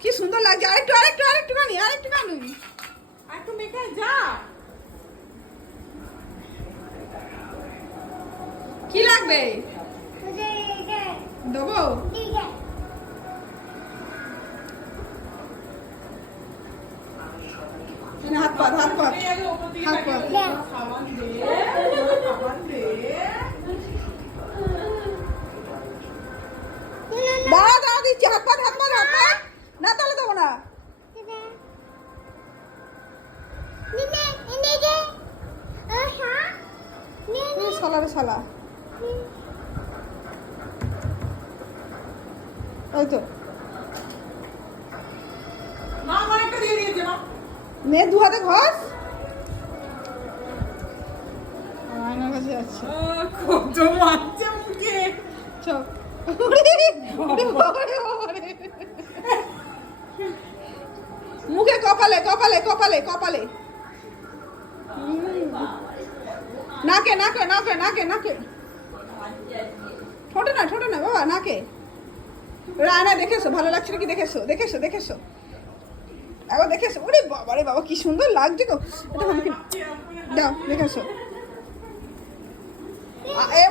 কি সুন্দর লাগছে। আরেকটু কানি একটু মেখে যা। কি লাগবে দেবো? হাত পাত সাবান দে। দাঁড়া দিচ্ছি। হাত পাত না, তাহলে দেবো না। শালা ওই তো নে, দু হাতে ঘষ। আয়নার কাছে যাচ্ছে। কত মারছে মুখে। চল। মুখে, কপালে নাকে ঠোঁটে না বাবা, নাকে। রানা দেখেছো ভালো লাগছে নাকি? দেখেছো একবার দেখেছো? ওরে বাবা রে বাবা, কি সুন্দর লাগছে গো। দাও দেখেছো?